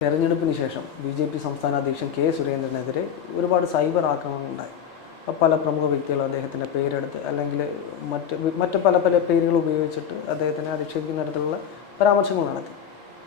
തെരഞ്ഞെടുപ്പിന് ശേഷം B J P സംസ്ഥാന അധ്യക്ഷൻ കെ സുരേന്ദ്രനെതിരെ ഒരുപാട് സൈബർ ആക്രമണം ഉണ്ടായി. പല പ്രമുഖ വ്യക്തികൾ അദ്ദേഹത്തിന്റെ പേരെടുത്ത് അല്ലെങ്കിൽ മറ്റ് മറ്റ് പല പല പേരുകൾ ഉപയോഗിച്ചിട്ട് അദ്ദേഹത്തിനെ അധിക്ഷേപിക്കുന്ന തരത്തിലുള്ള പരാമർശങ്ങൾ നടത്തി.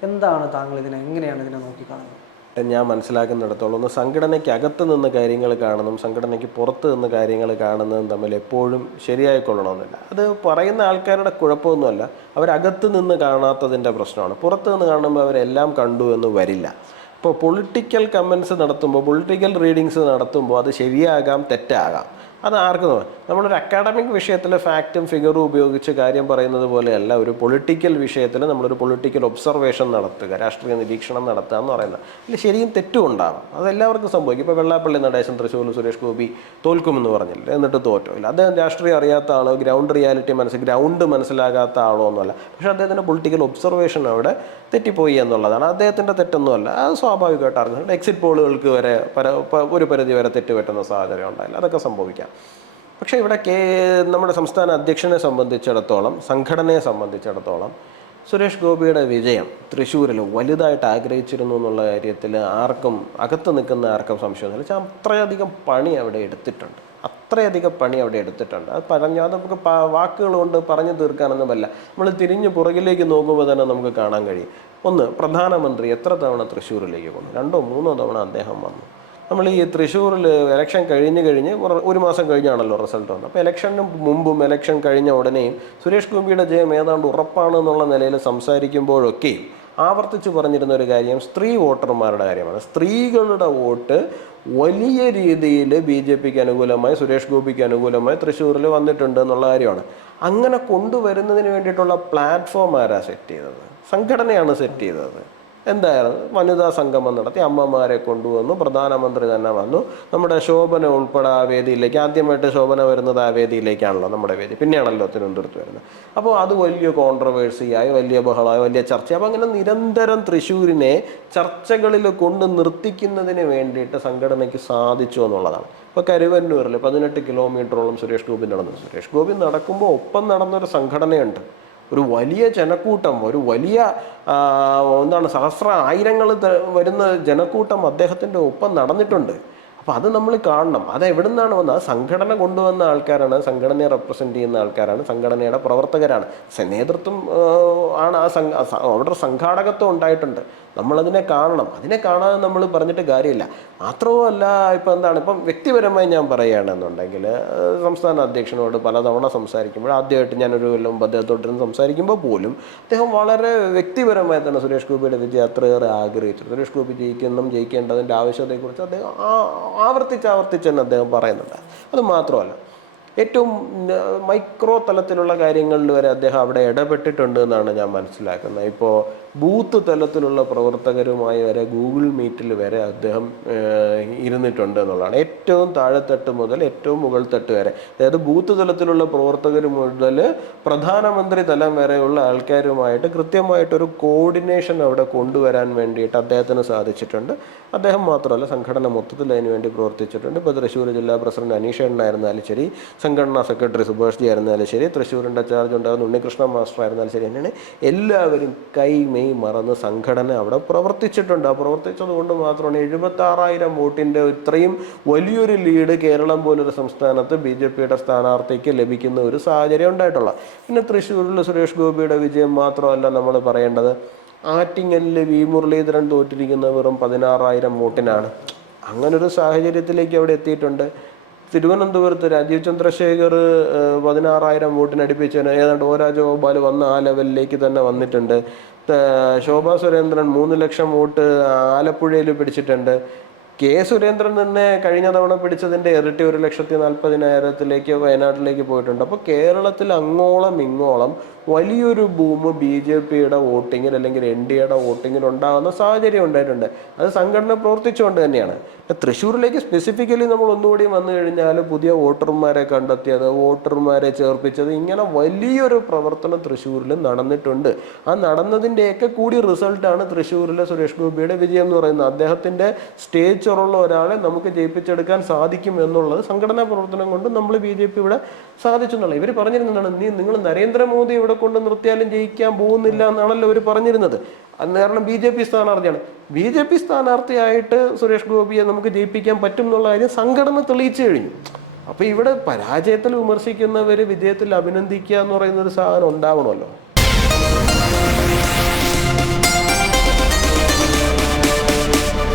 എന്താണ് താങ്കൾ ഇതിനെ എങ്ങനെയാണ് ഇതിനെ നോക്കിക്കാണുന്നത്? ഞാൻ മനസ്സിലാക്കുന്നിടത്തോളം ഒന്ന് സംഘടനയ്ക്ക് അകത്ത് നിന്ന് കാര്യങ്ങൾ കാണുന്നതും സംഘടനയ്ക്ക് പുറത്ത് നിന്ന് കാര്യങ്ങൾ കാണുന്നതും തമ്മിൽ എപ്പോഴും ശരിയായിക്കൊള്ളണമെന്നില്ല. അത് പറയുന്ന ആൾക്കാരുടെ കുഴപ്പമൊന്നുമല്ല. അവരകത്ത് നിന്ന് കാണാത്തതിന്റെ പ്രശ്നമാണ്. പുറത്ത് നിന്ന് കാണുമ്പോൾ അവരെല്ലാം കണ്ടു എന്ന് വരില്ല. ഇപ്പോൾ പൊളിറ്റിക്കൽ കമൻസ് നടത്തുമ്പോൾ പൊളിറ്റിക്കൽ റീഡിങ്സ് നടത്തുമ്പോൾ അത് ശരിയാകാം തെറ്റാകാം. അത് ആർക്കും. നമ്മളൊരു അക്കാഡമിക് വിഷയത്തിൽ ഫാക്റ്റും ഫിഗറും ഉപയോഗിച്ച് കാര്യം പറയുന്നത് പോലെയല്ല ഒരു പൊളിറ്റിക്കൽ വിഷയത്തിൽ നമ്മളൊരു പൊളിറ്റിക്കൽ ഒബ്സർവേഷൻ നടത്തുക രാഷ്ട്രീയ നിരീക്ഷണം നടത്തുക എന്ന് പറയുന്നത്. അതിൽ ശരിയും തെറ്റും ഉണ്ടാകും അതെല്ലാവർക്കും സംഭവിക്കും. ഇപ്പോൾ വെള്ളാപ്പള്ളി നടേശൻ തൃശ്ശൂർ സുരേഷ് ഗോപി തോൽക്കുമെന്ന് പറഞ്ഞില്ല? എന്നിട്ട് തോറ്റോ. ഇല്ല അദ്ദേഹം രാഷ്ട്രീയം അറിയാത്ത ആളോ ഗ്രൗണ്ട് റിയാലിറ്റി മനസ്സിൽ ഗ്രൗണ്ട് മനസ്സിലാകാത്ത ആളോ ഒന്നുമല്ല പക്ഷെ അദ്ദേഹത്തിന്റെ പൊളിറ്റിക്കൽ ഒബ്സർവേഷൻ അവിടെ തെറ്റിപ്പോയി എന്നുള്ളതാണ്. അദ്ദേഹത്തിന്റെ തെറ്റൊന്നുമല്ല. അത് സ്വാഭാവികമായിട്ട് അറിഞ്ഞു എക്സിറ്റ് പോളുകൾക്ക് വരെ ഒരു പരിധി വരെ തെറ്റ് പറ്റുന്ന സാഹചര്യം ഉണ്ടായില്ല. അതൊക്കെ സംഭവിക്കാം. പക്ഷേ ഇവിടെ കേ നമ്മുടെ സംസ്ഥാന അധ്യക്ഷനെ സംബന്ധിച്ചിടത്തോളം സംഘടനയെ സംബന്ധിച്ചിടത്തോളം സുരേഷ് ഗോപിയുടെ വിജയം തൃശ്ശൂരിൽ വലുതായിട്ട് ആഗ്രഹിച്ചിരുന്നു എന്നുള്ള കാര്യത്തിൽ ആർക്കും അകത്ത് നിൽക്കുന്ന ആർക്കും സംശയമൊന്നുമില്ല വെച്ചാൽ അത്രയധികം പണി അവിടെ എടുത്തിട്ടുണ്ട്. അത്രയധികം പണി അവിടെ എടുത്തിട്ടുണ്ട്. അത് പറഞ്ഞ അത് നമുക്ക് വാക്കുകൾ കൊണ്ട് പറഞ്ഞു തീർക്കാനൊന്നുമല്ല. നമ്മൾ തിരിഞ്ഞ് പുറകിലേക്ക് നോക്കുമ്പോൾ തന്നെ നമുക്ക് കാണാൻ കഴിയും. ഒന്ന് പ്രധാനമന്ത്രി എത്ര തവണ തൃശ്ശൂരിലേക്ക് വന്നു? രണ്ടോ മൂന്നോ തവണ അദ്ദേഹം വന്നു. നമ്മൾ ഈ തൃശ്ശൂരിൽ ഇലക്ഷൻ കഴിഞ്ഞ് കഴിഞ്ഞ് ഒരു- മാസം കഴിഞ്ഞാണല്ലോ റിസൾട്ട് വന്നത്. അപ്പോൾ ഇലക്ഷന് മുമ്പും ഇലക്ഷൻ കഴിഞ്ഞ ഉടനെയും സുരേഷ് ഗോപിയുടെ ജയം ഏതാണ്ട് ഉറപ്പാണ് എന്നുള്ള നിലയിൽ സംസാരിക്കുമ്പോഴൊക്കെയും ആവർത്തിച്ച് പറഞ്ഞിരുന്ന ഒരു കാര്യം സ്ത്രീ വോട്ടർമാരുടെ കാര്യമാണ്. സ്ത്രീകളുടെ വോട്ട് വലിയ രീതിയിൽ ബി ജെ പിക്ക് അനുകൂലമായി സുരേഷ് ഗോപിക്ക് അനുകൂലമായി തൃശ്ശൂരിൽ വന്നിട്ടുണ്ട് എന്നുള്ള കാര്യമാണ്. അങ്ങനെ കൊണ്ടുവരുന്നതിന് വേണ്ടിയിട്ടുള്ള പ്ലാറ്റ്ഫോം ആരാ സെറ്റ് ചെയ്തത്? സംഘടനയാണ് സെറ്റ് ചെയ്തത്. എന്തായിരുന്നു വനിതാ സംഗമം നടത്തി അമ്മമാരെ കൊണ്ടുവന്നു പ്രധാനമന്ത്രി തന്നെ വന്നു. നമ്മുടെ ശോഭന ഉൾപ്പെടെ ആ വേദിയിലേക്ക് ആദ്യമായിട്ട് ശോഭന വരുന്നത് ആ വേദിയിലേക്കാണല്ലോ നമ്മുടെ വേദി. പിന്നെയാണല്ലോ തിരുവനന്തപുരത്ത് വരുന്നത്. അപ്പോൾ അത് വലിയ കോൺട്രവേഴ്സിയായി വലിയ ബഹളമായി വലിയ ചർച്ച അപ്പോൾ അങ്ങനെ നിരന്തരം തൃശ്ശൂരിനെ ചർച്ചകളിൽ കൊണ്ട് നിർത്തിക്കുന്നതിന് വേണ്ടിയിട്ട് സംഘടനയ്ക്ക് സാധിച്ചു എന്നുള്ളതാണ്. ഇപ്പോൾ കരുവന്നൂരിൽ പതിനെട്ട് കിലോമീറ്ററോളം സുരേഷ് ഗോപി നടന്നു സുരേഷ് ഗോപി നടക്കുമ്പോൾ ഒപ്പം നടന്നൊരു സംഘടനയുണ്ട്. ഒരു വലിയ ജനക്കൂട്ടം ഒരു വലിയ എന്താണ് സഹസ്ര ആയിരങ്ങൾ വരുന്ന ജനക്കൂട്ടം അദ്ദേഹത്തിന്റെ ഒപ്പം നടന്നിട്ടുണ്ട്. അപ്പോൾ അത് നമ്മൾ കാണണം. അത് എവിടെ നിന്നാണ് വന്നത് സംഘടന കൊണ്ടുവന്ന ആൾക്കാരാണ്. സംഘടനയെ റെപ്രസെന്റ് ചെയ്യുന്ന ആൾക്കാരാണ്. സംഘടനയുടെ പ്രവർത്തകരാണ്. നേതൃത്വം ആണ് ആ സംഘ അവരുടെ സംഘാടകത്വം ഉണ്ടായിട്ടുണ്ട്. നമ്മളതിനെ കാണണം. അതിനെ കാണാതെ നമ്മൾ പറഞ്ഞിട്ട് കാര്യമില്ല. മാത്രവുമല്ല ഇപ്പം എന്താണ്? ഇപ്പം വ്യക്തിപരമായി ഞാൻ പറയുകയാണെന്നുണ്ടെങ്കിൽ സംസ്ഥാന അധ്യക്ഷനോട് പലതവണ സംസാരിക്കുമ്പോൾ ആദ്യമായിട്ട് ഞാനൊരു കൊല്ലം അദ്ദേഹത്തോട്ടിരുന്ന് സംസാരിക്കുമ്പോൾ പോലും അദ്ദേഹം വളരെ വ്യക്തിപരമായി തന്നെ സുരേഷ് ഗോപിയുടെ വിജയം അത്രയേറെ ആഗ്രഹിച്ചു സുരേഷ് ഗോപി ജയിക്കണം ജയിക്കേണ്ടതിന്റെ ആവശ്യത്തെക്കുറിച്ച് അദ്ദേഹം ആ- ആവർത്തിച്ച് ആവർത്തിച്ച് തന്നെ അദ്ദേഹം പറയുന്നുണ്ട്. അത് മാത്രമല്ല ഏറ്റവും മൈക്രോ തലത്തിലുള്ള കാര്യങ്ങളിൽ വരെ അദ്ദേഹം അവിടെ ഇടപെട്ടിട്ടുണ്ട് എന്നാണ് ഞാൻ മനസ്സിലാക്കുന്നത്. ഇപ്പോൾ ബൂത്ത് തലത്തിലുള്ള പ്രവർത്തകരുമായി വരെ ഗൂഗിൾ മീറ്റിൽ വരെ അദ്ദേഹം ഇരുന്നിട്ടുണ്ട് എന്നുള്ളതാണ്. ഏറ്റവും താഴെത്തട്ട് മുതൽ ഏറ്റവും മുകൾ തട്ട് വരെ. അതായത് ബൂത്ത് തലത്തിലുള്ള പ്രവർത്തകർ മുതൽ പ്രധാനമന്ത്രി തലം വരെയുള്ള ആൾക്കാരുമായിട്ട് കൃത്യമായിട്ടൊരു കോർഡിനേഷൻ അവിടെ കൊണ്ടുവരാൻ വേണ്ടിയിട്ട് അദ്ദേഹത്തിന് സാധിച്ചിട്ടുണ്ട്. അദ്ദേഹം മാത്രമല്ല സംഘടന മൊത്തത്തിൽ അതിന് വേണ്ടി പ്രവർത്തിച്ചിട്ടുണ്ട്. ഇപ്പോൾ തൃശ്ശൂർ ജില്ലാ പ്രസിഡന്റ് അനീഷ് എണ്ണായിരുന്നാലും ശരി സംഘടനാ സെക്രട്ടറി സുഭാഷ് ജി ആയിരുന്നാലും ശരി തൃശ്ശൂരിന്റെ ചാർജ് ഉണ്ടാകുന്ന ഉണ്ണികൃഷ്ണ മാസ്റ്റർ ആയിരുന്നാലും ശരി തന്നെയാണ് എല്ലാവരും കൈ മെയ് മറന്ന് സംഘടന അവിടെ പ്രവർത്തിച്ചിട്ടുണ്ട്. ആ പ്രവർത്തിച്ചത് കൊണ്ട് മാത്രമാണ് എഴുപത്തി ആറായിരം വോട്ടിന്റെ ഇത്രയും വലിയൊരു ലീഡ് കേരളം പോലൊരു സംസ്ഥാനത്ത് ബി ജെ പിയുടെ സ്ഥാനാർത്ഥിക്ക് ലഭിക്കുന്ന ഒരു സാഹചര്യം ഉണ്ടായിട്ടുള്ള പിന്നെ തൃശ്ശൂരിൽ സുരേഷ് ഗോപിയുടെ വിജയം മാത്രമല്ല നമ്മൾ പറയേണ്ടത്. ആറ്റിങ്ങലിൽ വി മുരളീധരൻ തോറ്റിരിക്കുന്ന വെറും പതിനാറായിരം വോട്ടിനാണ്. അങ്ങനൊരു സാഹചര്യത്തിലേക്ക് അവിടെ എത്തിയിട്ടുണ്ട്. തിരുവനന്തപുരത്ത് രാജീവ് ചന്ദ്രശേഖർ പതിനാറായിരം വോട്ടിനടുപ്പിച്ചതിന് ഏതാണ്ട് ഓ രാജഗോപാൽ വന്ന ആ ലെവലിലേക്ക് തന്നെ വന്നിട്ടുണ്ട്. ശോഭാ സുരേന്ദ്രൻ മൂന്ന് ലക്ഷം വോട്ട് ആലപ്പുഴയിൽ പിടിച്ചിട്ടുണ്ട്. കെ സുരേന്ദ്രൻ തന്നെ കഴിഞ്ഞ തവണ പിടിച്ചതിന്റെ ഇരട്ടി ഒരു ലക്ഷത്തി നാൽപ്പതിനായിരത്തിലേക്ക് വയനാട്ടിലേക്ക് പോയിട്ടുണ്ട്. അപ്പോൾ കേരളത്തിൽ അങ്ങോളം ഇങ്ങോളം വലിയൊരു ബൂം ബി ജെ പിയുടെ വോട്ടിങ്ങിൽ അല്ലെങ്കിൽ എൻ ഡി എയുടെ വോട്ടിങ്ങിൽ ഉണ്ടാകുന്ന സാഹചര്യം ഉണ്ടായിട്ടുണ്ട്. അത് സംഘടന പ്രവർത്തിച്ചുകൊണ്ട് തന്നെയാണ്. തൃശ്ശൂരിലേക്ക് സ്പെസിഫിക്കലി നമ്മൾ ഒന്നുകൂടി വന്നു കഴിഞ്ഞാൽ പുതിയ വോട്ടർമാരെ കണ്ടെത്തിയത് വോട്ടർമാരെ ചേർപ്പിച്ചത് ഇങ്ങനെ വലിയൊരു പ്രവർത്തനം തൃശ്ശൂരിൽ നടന്നിട്ടുണ്ട്. ആ നടന്നതിന്റെയൊക്കെ കൂടി റിസൾട്ടാണ് തൃശ്ശൂരിലെ സുരേഷ് ഗോപിയുടെ വിജയം എന്ന് പറയുന്നത്. അദ്ദേഹത്തിന്റെ സ്റ്റേജ് നേച്ചറുള്ള ഒരാളെ നമുക്ക് ജയിപ്പിച്ചെടുക്കാൻ സാധിക്കും എന്നുള്ളത് സംഘടനാ പ്രവർത്തനം കൊണ്ട് നമ്മൾ ബി ജെ പി ഇവിടെ സാധിച്ചു എന്നുള്ളത്. ഇവർ പറഞ്ഞിരുന്നതാണ് നീ നിങ്ങൾ നരേന്ദ്രമോദി ഇവിടെ കൊണ്ട് നിർത്തിയാലും ജയിക്കാൻ പോകുന്നില്ല എന്നാണല്ലോ ഇവർ പറഞ്ഞിരുന്നത്. കാരണം ബി ജെ പി സ്ഥാനാർത്ഥിയാണ്. ബി ജെ പി സ്ഥാനാർത്ഥിയായിട്ട് സുരേഷ് ഗോപിയെ നമുക്ക് ജയിപ്പിക്കാൻ പറ്റും എന്നുള്ള കാര്യം സംഘടന തെളിയിച്ചു കഴിഞ്ഞു. അപ്പൊ ഇവിടെ പരാജയത്തിൽ വിമർശിക്കുന്നവര് വിജയത്തിൽ അഭിനന്ദിക്കുക എന്ന് പറയുന്ന ഒരു സാധനം ഉണ്ടാവണമല്ലോ.